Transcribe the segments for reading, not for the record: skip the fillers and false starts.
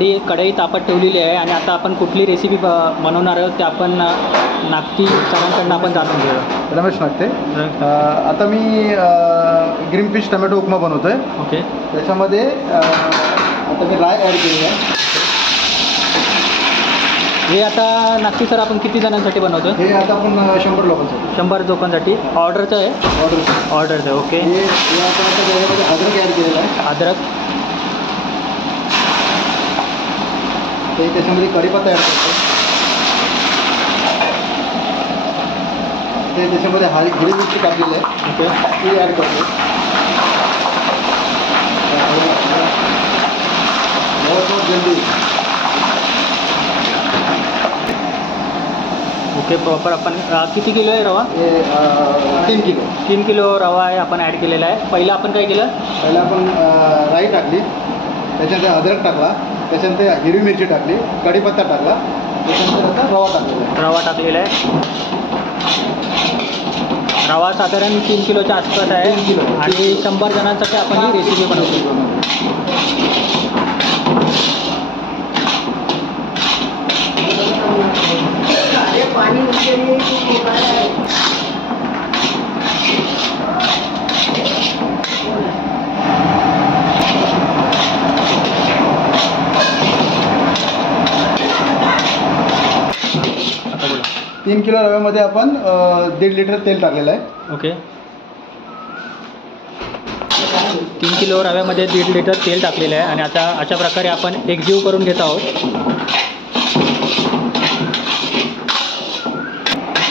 ती कढई तापत ठेवलेली आहे आणि आता आपण कुठली रेसिपी बनवणार आहोत ते आपण नागती सरांकडनं आपण जाणून घेऊया. रमेश नागते. आता मी ग्रीन फिश टमॅटो उपमा बनवतो आहे. ओके. त्याच्यामध्ये आता मी राय ॲड केली आहे. हे आता नागती सर आपण किती जणांसाठी बनवतो आहे? हे आता आपण 100 लोकांसाठी. 100 लोकांसाठी ऑर्डरचं आहे. ऑर्डरचं आहे. ओके. हे आता त्याच्यामध्ये अद्रक ॲड केलेलं आहे. अद्रक. ते त्याच्यामध्ये कढीपत्ता ॲड करतो. ते त्याच्यामध्ये हिरवी मिरची कापलेली आहे. ओके. ती ॲड करतो. जल्दी. ओके. प्रॉपर आपण किती किलो आहे रवा? 3 किलो. 3 किलो रवा आहे आपण ॲड केलेला आहे. पहिलं आपण काय केलं? पहिला आपण राई टाकली, त्याच्यानंतर अद्रक टाकला, त्याच्यानंतर हिरवी मिरची टाकली, कढीपत्ता टाकला, त्याच्यानंतर आता रवा टाकलेला आहे. रवा टाकलेला आहे. रवा साधारण 3 किलोच्या आसपास आहे. 3 किलो. आणि 100 जणांसाठी आपण ही रेसिपी बनवतो. आता बोला. 3 किलो रव्यामध्ये आपण 1.5 लिटर तेल टाकलेलं आहे. ओके. 3 किलो रव्यामध्ये 1.5 लिटर तेल टाकलेलं आहे आणि आता अशा प्रकारे आपण एकजीव करून घेत आहोत.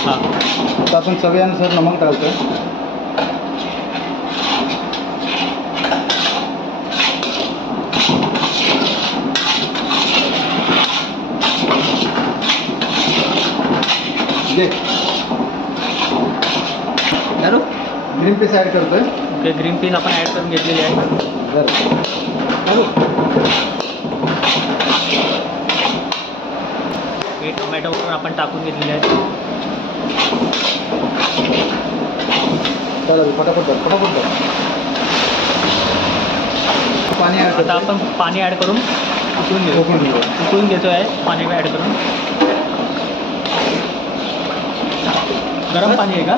हां. आता आपण चवीनुसार नमक टाकतो. ग्रीन पीस ॲड करतोय. ओके. ग्रीन पीस आपण ॲड करून घेतलेली आहे. हे टोमॅटो आपण टाकून घेतलेले आहेत. चला फटाफट पाणी ॲड. आता आपण पाणी ॲड करून उकळून घेतो आहे. पाणी ॲड करून. गरम पाणी आहे का?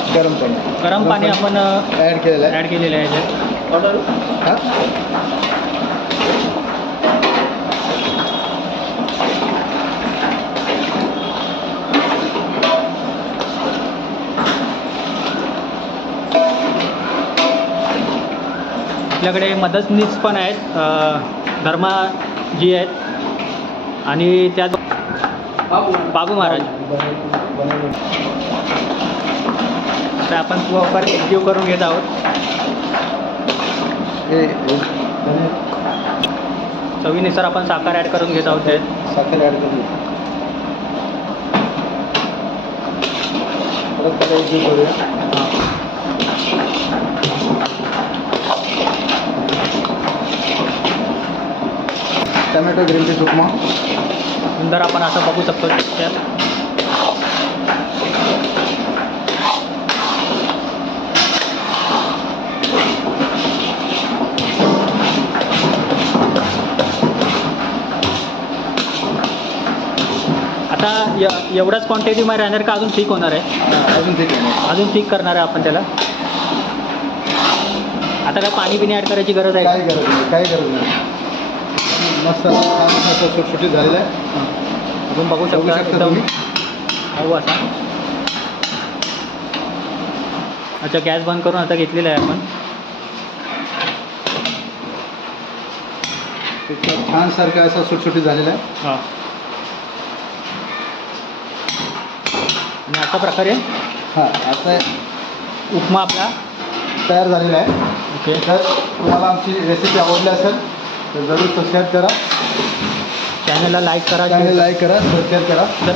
गरम पाणी आपण ॲड केलेलं आहे. ॲड केलेलं आहे याच्यात. आपल्याकडे मदतनीस पण आहेत, धर्माजी आहेत आणि त्या बाबू महाराज. आता आपण प्रॉपर एकजीव करून घेत आहोत. चवीनुसार आपण साखर ॲड करून घेत आहोत. त्यात साखर ॲड करून परत एकजीव करूया. टमॅटो ग्रीन पीस उपमा सुंदर आपण असं बघू शकतो. त्यात आता एवढाच क्वांटिटीमध्ये राहणार का अजून ठीक होणार आहे? अजून ठीक करणार आहे आपण त्याला. आता काय पाणी बिणी ॲड करायची गरज आहे? काही गरज नाही. मस्त सुटसुटीत झालेलं आहे. आपण बघू शकता एकदम हवं असा. अच्छा. गॅस बंद करून आता घेतलेला आहे आपण. छान सारखं असं सुटसुटीत झालेलं आहे. हां. आणि अशा प्रकारे आता उपमा आपला तयार झालेला आहे. ओके. तर तुम्हाला आमची रेसिपी आवडली असेल तर जरूर सबस्क्राईब करा. चॅनलला लाईक करा. सबस्क्राईब करा. तर